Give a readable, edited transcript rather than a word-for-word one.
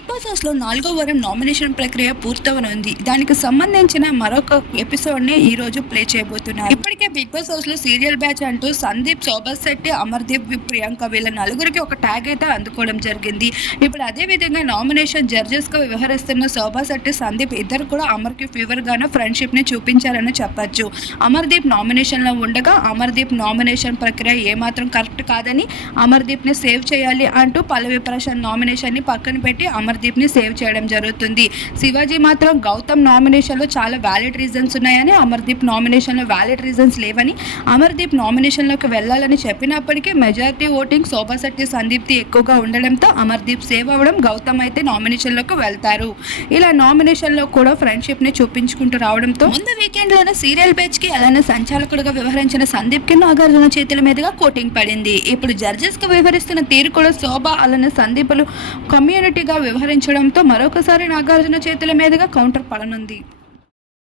Big boss house లో 4వ వారం నామినేషన్ ప్రక్రియ పూర్తవనుంది. దానికి సంబంధించిన మరొక ఎపిసోడ్ ని ఈ రోజు ప్లే చేయబోతున్నారు. ఇప్పటికే బిగ్ బాస్ హౌస్ లో సీరియల్ బ్యాచ్ అంటూ సందీప్, శోభా శెట్టి, అమర్దీప్, ప్రియాంక వీళ్ళ నలుగురికి ఒక ట్యాగ్ అయితే అందుకోవడం జరిగింది. ఇప్పుడు అదే విధంగా నామినేషన్ జడ్జెస్ గా వ్యవహరిస్తున్న శోభా శెట్టి, సందీప్ ఇద్దరు కూడా అమర్కి ఫీవర్ గాను ఫ్రెండ్షిప్ ని చూపించారని చెప్పొచ్చు. అమర్దీప్ నామినేషన్ లో ఉండగా అమర్దీప్ నామినేషన్ ప్రక్రియ ఏమాత్రం కరెక్ట్ కాదని అమర్దీప్ ని సేవ్ చేయాలి అంటూ పల్లవి ప్రశాంత్ నామినేషన్ ని పక్కన పెట్టి అమర్దీప్ ని సేవ్ చేయడం జరుగుతుంది. శివాజీ మాత్రం గౌతమ్ నామినేషన్ లో చాలా వ్యాలిడ్ రీజన్స్ ఉన్నాయని, అమర్దీప్ నామినేషన్ లో వ్యాలిడ్ రీజన్స్ లేవని, అమర్దీప్ నామినేషన్ లోకి వెళ్లాలని చెప్పినప్పటికీ majority voting Shobha Shetty, Sandeep the ఎక్కువగా ఉండడంతో అమర్దీప్ సేవ్ అవ్వడం, గౌతమ్ అయితే నామినేషన్ లోకి వెళ్తారు. ఇలా నామినేషన్ లో కూడా ఫ్రెండ్షిప్ ని చూపించుకుంటూ రావడంతో ముందు వీకెండ్ లోనే సీరియల్ బ్యాచ్ కి అలానే సంచాలకుడుగా వ్యవహరించిన సందీప్ కి నాగార్జున చేతుల మీదుగా కోటింగ్ పడింది. ఇప్పుడు జడ్జెస్ గా వ్యవహరిస్తున్న తీరు కూడా శోభ అలానే సందీపులు కమ్యూనిటీగా వ్యవహరించడంతో మరొకసారి నాగార్జున చేతుల మీదుగా కౌంటర్ పడనుంది.